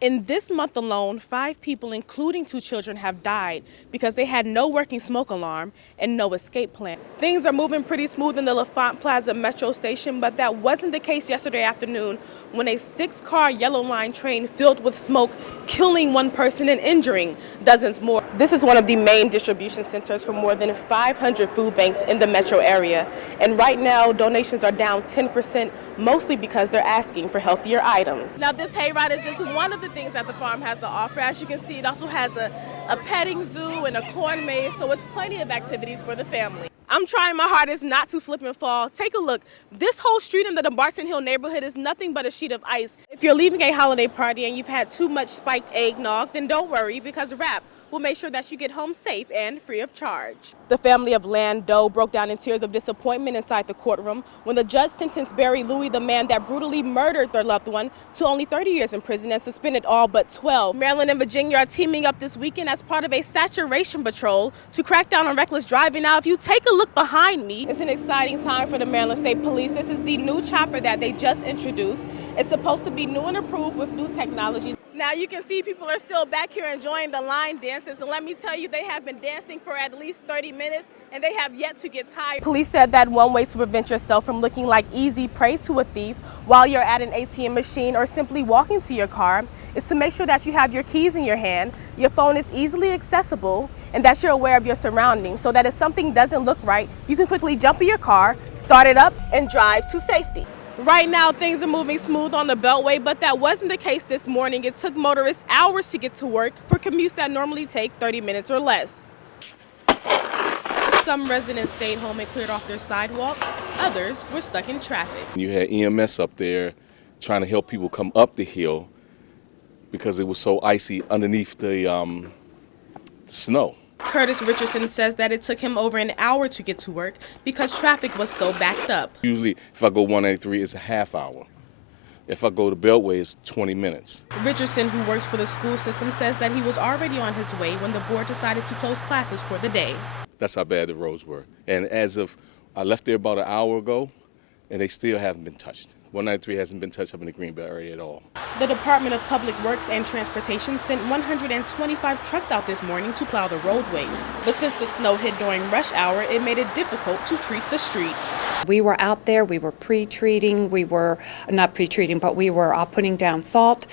In this month alone, 5 people, including 2 children, have died because they had no working smoke alarm and no escape plan. Things are moving pretty smooth in the LaFont Plaza Metro station, but that wasn't the case yesterday afternoon when a 6-car Yellow Line train filled with smoke, killing 1 person and injuring dozens more. This is one of the main distribution centers for more than 500 food banks in the metro area. And right now, donations are down 10%, mostly because they're asking for healthier items. Now, this hayride is just one of the things that the farm has to offer. As you can see, it also has a petting zoo and a corn maze, so it's plenty of activities for the family. I'm trying my hardest not to slip and fall. Take a look. This whole street in the Barton Hill neighborhood is nothing but a sheet of ice. If you're leaving a holiday party and you've had too much spiked eggnog, then don't worry, because RAP will make sure that you get home safe and free of charge. The family of Lan Doe broke down in tears of disappointment inside the courtroom when the judge sentenced Barry Louie, the man that brutally murdered their loved one, to only 30 years in prison and suspended all but 12. Maryland and Virginia are teaming up this weekend as part of a saturation patrol to crack down on reckless driving. Now, if you take a look behind me, it's an exciting time for the Maryland State Police. This is the new chopper that they just introduced. It's supposed to be new and approved with new technology. Now you can see people are still back here enjoying the line dances, and let me tell you, they have been dancing for at least 30 minutes and they have yet to get tired. Police said that one way to prevent yourself from looking like easy prey to a thief while you're at an ATM machine or simply walking to your car is to make sure that you have your keys in your hand, your phone is easily accessible, and that you're aware of your surroundings so that if something doesn't look right, you can quickly jump in your car, start it up, and drive to safety. Right now, things are moving smooth on the Beltway, but that wasn't the case this morning. It took motorists hours to get to work for commutes that normally take 30 minutes or less. Some residents stayed home and cleared off their sidewalks. Others were stuck in traffic. You had EMS up there trying to help people come up the hill because it was so icy underneath the snow. Curtis Richardson says that it took him over an hour to get to work because traffic was so backed up. Usually, if I go 183, it's a half hour. If I go to Beltway, it's 20 minutes. Richardson, who works for the school system, says that he was already on his way when the board decided to close classes for the day. That's how bad the roads were. And as of, I left there about an hour ago, and they still haven't been touched. 193 hasn't been touched up in the Greenbelt area at all. The Department of Public Works and Transportation sent 125 trucks out this morning to plow the roadways. But since the snow hit during rush hour, it made it difficult to treat the streets. We were out there, we were pre-treating, we were not pre-treating, but we were putting down salt.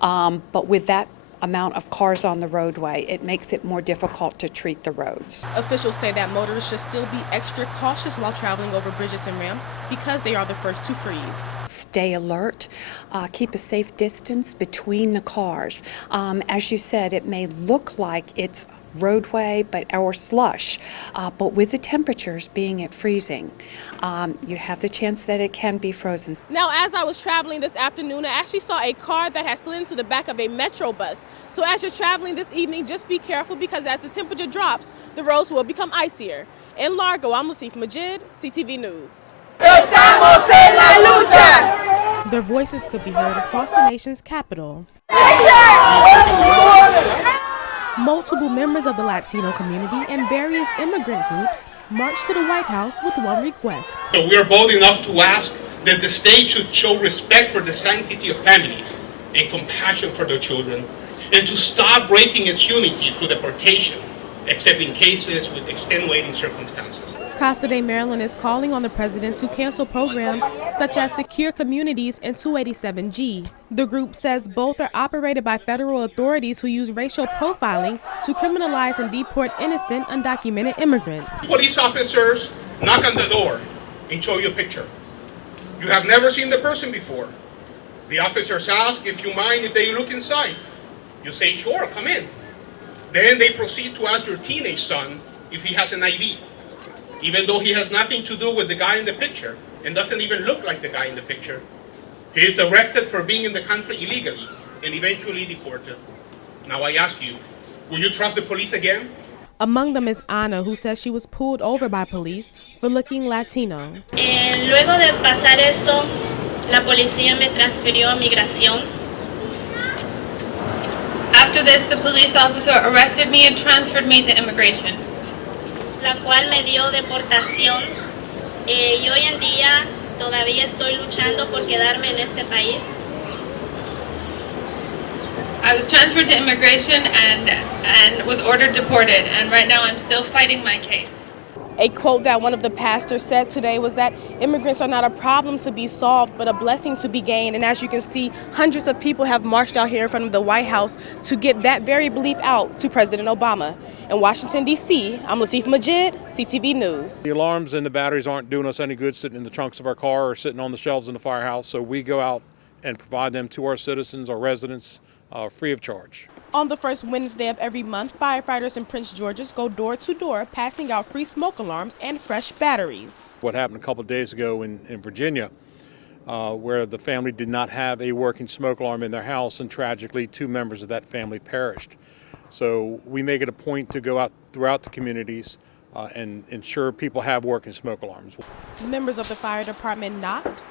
But with that amount of cars on the roadway, it makes it more difficult to treat the roads. Officials say that motorists should still be extra cautious while traveling over bridges and ramps because they are the first to freeze. Stay alert, keep a safe distance between the cars. As you said, it may look like it's roadway or slush, but with the temperatures being at freezing, you have the chance that it can be frozen. Now, as I was traveling this afternoon, I actually saw a car that had slid into the back of a Metro bus. So as you're traveling this evening, just be careful because as the temperature drops, the roads will become icier. In Largo, I'm Latif Majid, CTV News. Estamos en la lucha. Their voices could be heard across the nation's capital. Multiple members of the Latino community and various immigrant groups marched to the White House with one request. We are bold enough to ask that the state should show respect for the sanctity of families and compassion for their children, and to stop breaking its unity through deportation, except in cases with extenuating circumstances. Casa de Maryland is calling on the president to cancel programs such as Secure Communities and 287G. The group says both are operated by federal authorities who use racial profiling to criminalize and deport innocent, undocumented immigrants. Police officers knock on the door and show you a picture. You have never seen the person before. The officers ask if you mind if they look inside. You say, sure, come in. Then they proceed to ask your teenage son if he has an ID, even though he has nothing to do with the guy in the picture and doesn't even look like the guy in the picture. He is arrested for being in the country illegally and eventually deported. Now I ask you, will you trust the police again? Among them is Ana, who says she was pulled over by police for looking Latino. Luego de pasar eso, la policía me transfirió a migración. After this, the police officer arrested me and transferred me to immigration, la cual me dio deportación, y hoy en día todavía estoy luchando por quedarme en este país. I was transferred to immigration and was ordered deported, and right now I'm still fighting my case. A quote that one of the pastors said today was that immigrants are not a problem to be solved, but a blessing to be gained. And as you can see, hundreds of people have marched out here in front of the White House to get that very belief out to President Obama. In Washington, D.C., I'm Latifah Majid, CTV News. The alarms and the batteries aren't doing us any good sitting in the trunks of our car or sitting on the shelves in the firehouse, so we go out and provide them to our citizens, our residents, free of charge. On the first Wednesday of every month, firefighters in Prince George's go door to door, passing out free smoke alarms and fresh batteries. What happened a couple of days ago in Virginia, where the family did not have a working smoke alarm in their house, and tragically 2 members of that family perished. So we make it a point to go out throughout the communities and ensure people have working smoke alarms. Members of the fire department knocked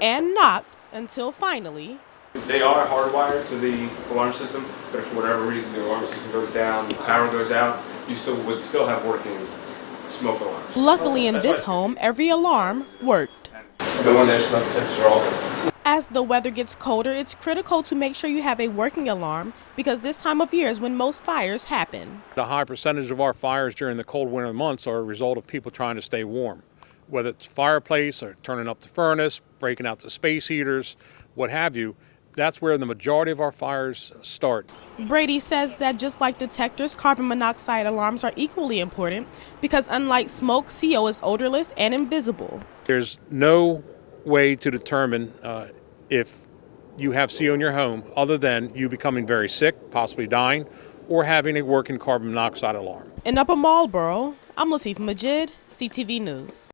and knocked until finally. They are hardwired to the alarm system, but if for whatever reason the alarm system goes down, the power goes out, you would still have working smoke alarms. Luckily in this home, every alarm worked. The one their smoke detectors are all good. As the weather gets colder, it's critical to make sure you have a working alarm because this time of year is when most fires happen. A high percentage of our fires during the cold winter months are a result of people trying to stay warm, whether it's fireplace or turning up the furnace, breaking out the space heaters, what have you. That's where the majority of our fires start. Brady says that just like detectors, carbon monoxide alarms are equally important because unlike smoke, CO is odorless and invisible. There's no way to determine if you have CO in your home other than you becoming very sick, possibly dying, or having a working carbon monoxide alarm. In Upper Marlboro, I'm Latifah Majid, CTV News.